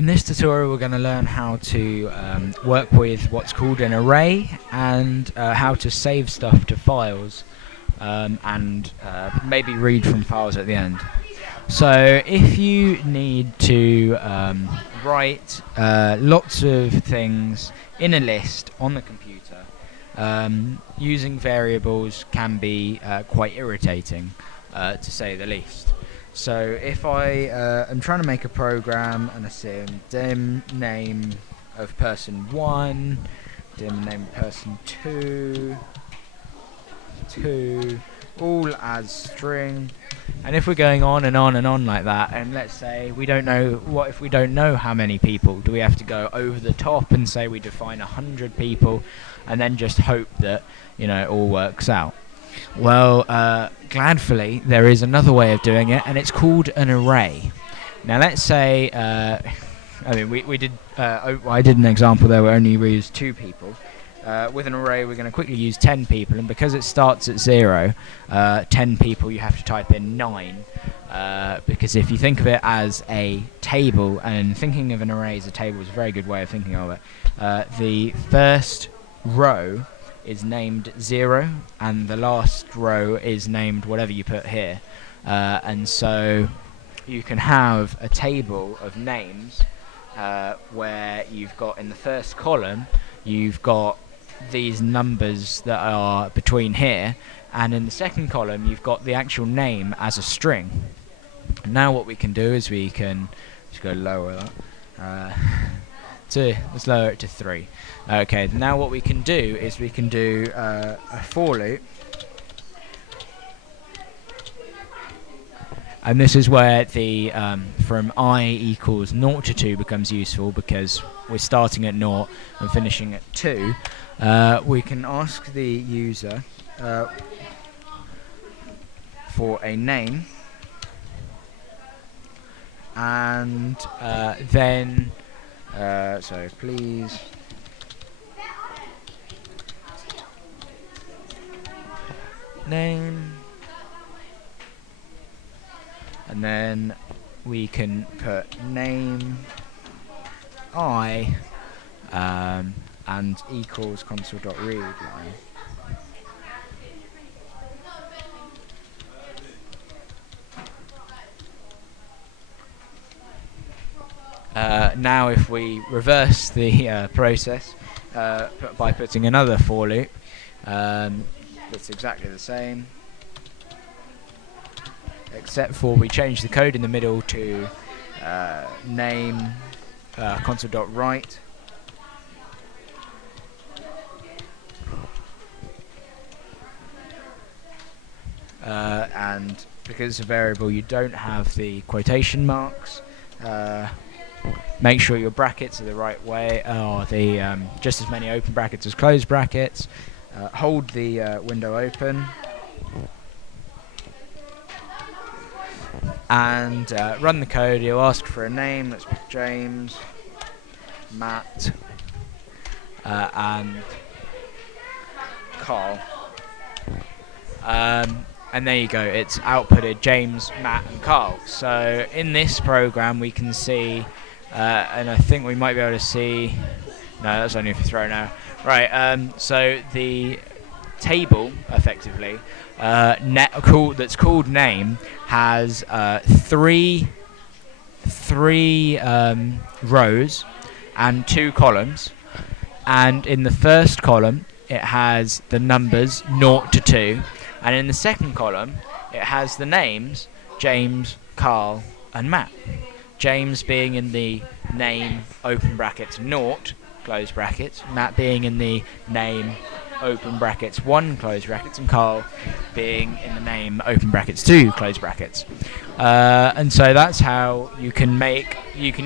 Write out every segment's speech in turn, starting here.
In this tutorial we're going to learn how to work with what's called an array and how to save stuff to files and maybe read from files at the end. So if you need to write lots of things in a list on the computer, using variables can be quite irritating, to say the least. So if I am trying to make a program and I say dim name of person 1, dim name of person 2, all as string, and if we're going on and on and on like that, and let's say we don't know, what if we don't know how many people? Do we have to go over the top and say we define 100 people and then just hope that, you know, it all works out? Well, gladfully, there is another way of doing it, and it's called an array. Now, let's say, I did an example there where we used 2 people. With an array, we're going to quickly use 10 people, and because it starts at 0, 10 people, you have to type in 9. Because if you think of it as a table, and thinking of an array as a table is a very good way of thinking of it, the first row is named 0 and the last row is named whatever you put here, and so you can have a table of names where you've got in the first column you've got these numbers that are between here, and in the second column you've got the actual name as a string. Now what we can do is we can just go lower that. Let's lower it to 3. Okay, now what we can do is we can do a for loop, and this is where the from I equals 0 to 2 becomes useful, because we're starting at 0 and finishing at 2. We can ask the user for a name, and then so please name, and then we can put name I and equals console.read line. Now if we reverse the process by putting another for loop that's exactly the same, except for we change the code in the middle to name console.write, and because it's a variable you don't have the quotation marks. Make sure your brackets are the right way, or just as many open brackets as closed brackets. Hold the window open and run the code. You'll ask for a name. Let's put James, Matt, and Carl. And there you go, it's outputted James, Matt and Carl. So in this program we can see, and I think we might be able to see, no, that's only if you throw now. Right, so the table, effectively, that's called name, has three rows and 2 columns. And in the first column it has the numbers 0 to 2. And in the second column, it has the names James, Carl, and Matt. James being in the name open brackets 0 close brackets, Matt being in the name open brackets 1 close brackets, and Carl being in the name open brackets 2 close brackets. And so that's how you can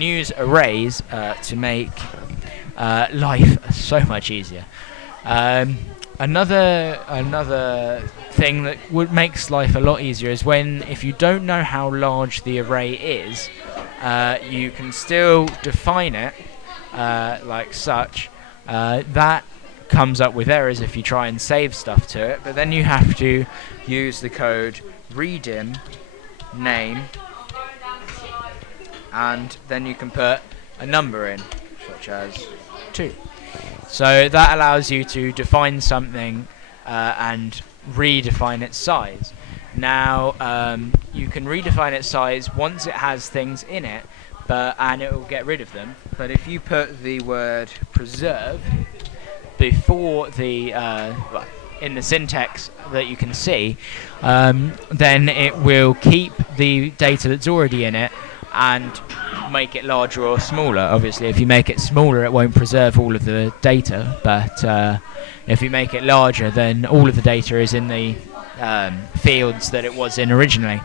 use arrays to make life so much easier. Another thing that makes life a lot easier is if you don't know how large the array is, you can still define it like such. That comes up with errors if you try and save stuff to it, but then you have to use the code redim name, and then you can put a number in, such as 2. So that allows you to define something and redefine its size. Now you can redefine its size once it has things in it, and it will get rid of them. But if you put the word preserve before the in the syntax that you can see, then it will keep the data that's already in it and make it larger or smaller. Obviously, if you make it smaller, it won't preserve all of the data, but if you make it larger, then all of the data is in the fields that it was in originally.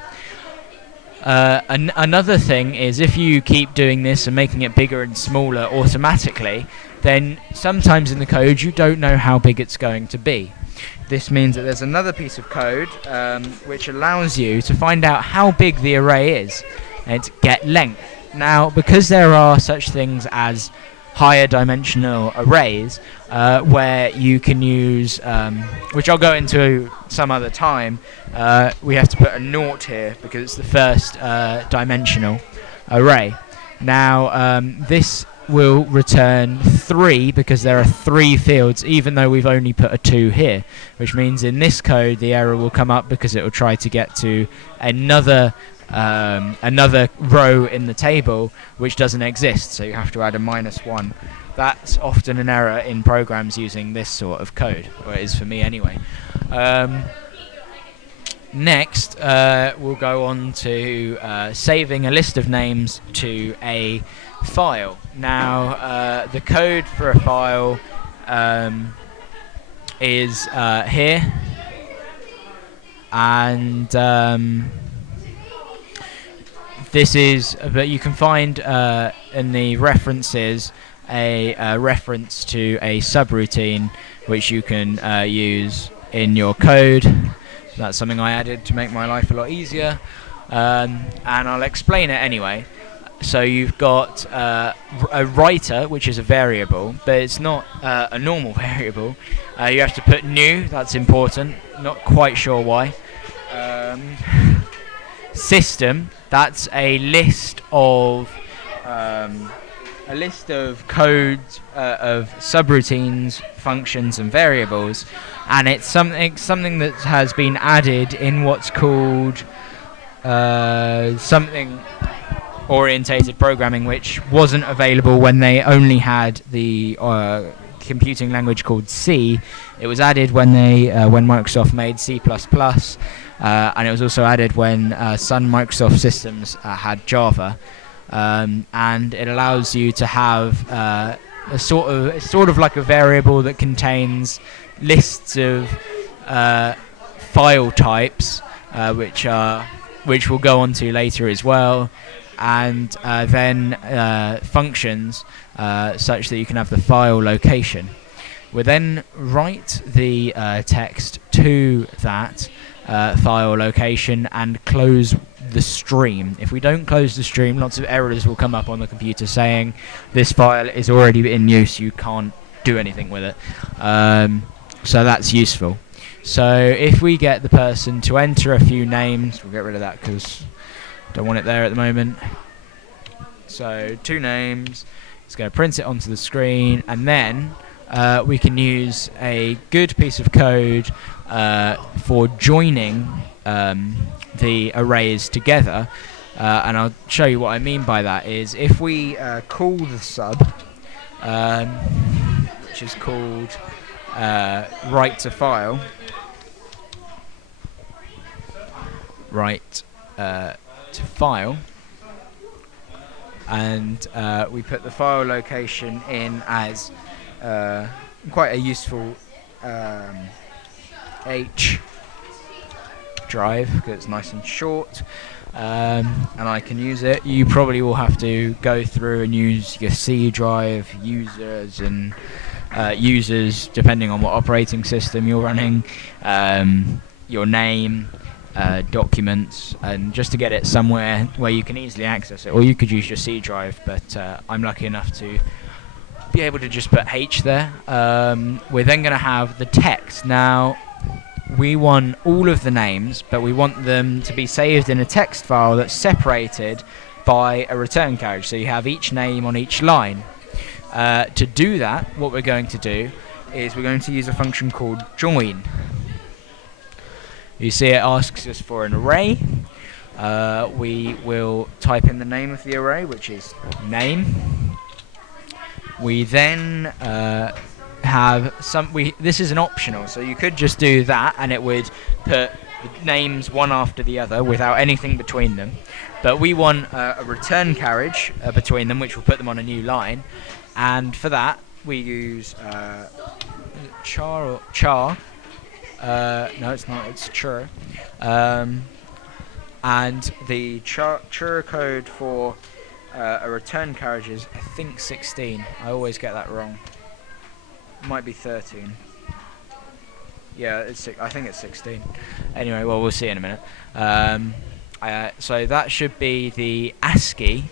Another thing is, if you keep doing this and making it bigger and smaller automatically, then sometimes in the code you don't know how big it's going to be. This means that there's another piece of code which allows you to find out how big the array is and get length. Now, because there are such things as higher dimensional arrays where you can use, which I'll go into some other time, we have to put a naught here because it's the first dimensional array. Now, this will return 3 because there are 3 fields, even though we've only put a 2 here, which means in this code the error will come up because it will try to get to another row in the table which doesn't exist, so you have to add a -1. That's often an error in programs using this sort of code, or it is for me anyway. Next, we'll go on to saving a list of names to a file. Now, the code for a file is here, and this is, but you can find in the references a reference to a subroutine which you can use in your code. That's something I added to make my life a lot easier, and I'll explain it anyway. So you've got a writer, which is a variable, but it's not a normal variable. You have to put new, that's important, not quite sure why. System, that's a list of code of subroutines, functions, and variables, and it's something that has been added in what's called something orientated programming, which wasn't available when they only had the computing language called C. It was added when Microsoft made C++, and it was also added when Sun Microsoft Systems had Java, and it allows you to have it's sort of like a variable that contains lists of file types, which we'll go on to later as well, and then functions such that you can have the file location. We'll then write the text to that file location and close the stream. If we don't close the stream, lots of errors will come up on the computer saying this file is already in use, you can't do anything with it. So that's useful. So if we get the person to enter a few names, we'll get rid of that because don't want it there at the moment. So 2 names, it's going to print it onto the screen, and then we can use a good piece of code for joining the arrays together, and I'll show you what I mean by that. Is if we call the sub, which is called write to file, and we put the file location in as quite a useful H drive because it's nice and short, and I can use it. You probably will have to go through and use your C drive, users, and users depending on what operating system you're running, your name, documents, and just to get it somewhere where you can easily access it. Or you could use your C drive, but I'm lucky enough to be able to just put H there. We're then going to have the text. Now we want all of the names, but we want them to be saved in a text file that's separated by a return carriage. So you have each name on each line. To do that, what we're going to do is we're going to use a function called join. You see it asks us for an array. We will type in the name of the array, which is name. We then have some. This is an optional, so you could just do that, and it would put the names one after the other without anything between them. But we want a return carriage between them, which will put them on a new line. And for that, we use char or char. No, it's not. It's chur. And the chur code for a return carriage is, I think, 16. I always get that wrong. Might be 13. Yeah, I think it's 16. Anyway, well, we'll see in a minute. So that should be the ASCII,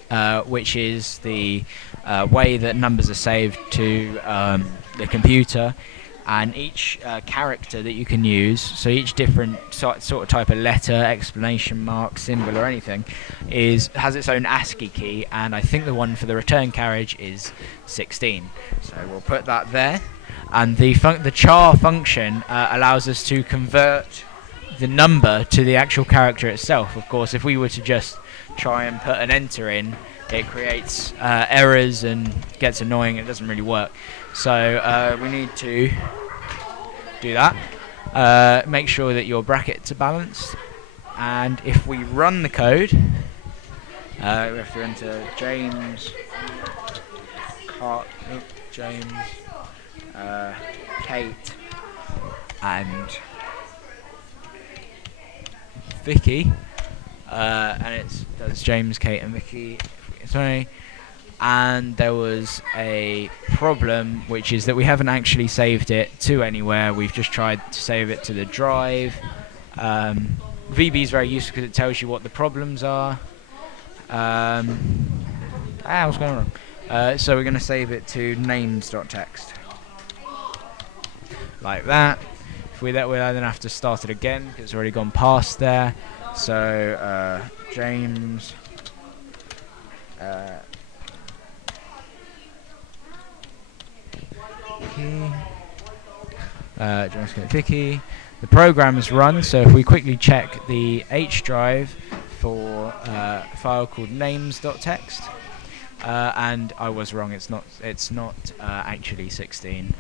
which is the way that numbers are saved to the computer, and each character that you can use, so each different sort of type of letter, exclamation mark, symbol or anything, has its own ASCII key, and I think the one for the return carriage is 16. So we'll put that there, and the char function allows us to convert the number to the actual character itself. Of course, if we were to just try and put an enter in, it creates errors and gets annoying. It doesn't really work. So we need to do that. Make sure that your brackets are balanced. And if we run the code, we have to enter James, Kate, and Vicky, and that's James, Kate, and Vicky. Sorry. And there was a problem, which is that we haven't actually saved it to anywhere. We've just tried to save it to the drive. VB is very useful because it tells you what the problems are. What's going on? So we're going to save it to names.txt. Like that. If we then have to start it again because it's already gone past there. So James. James, Vicky. The program is run, so if we quickly check the H drive for a file called names.txt, and I was wrong. It's not actually 16.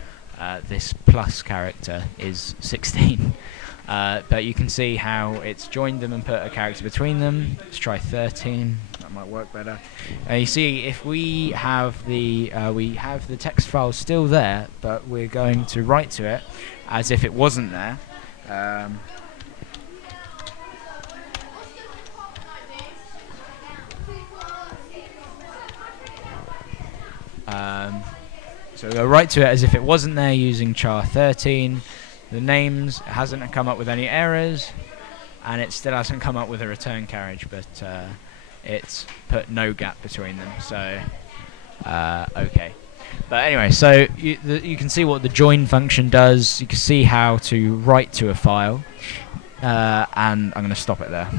This plus character is 16. But you can see how it's joined them and put a character between them. Let's try 13. That might work better. You see, if we have the text file still there, but we're going to write to it as if it wasn't there. So we'll write to it as if it wasn't there using char 13. The names hasn't come up with any errors, and it still hasn't come up with a return carriage, but it's put no gap between them. So okay. But anyway, so you can see what the join function does. You can see how to write to a file, and I'm going to stop it there.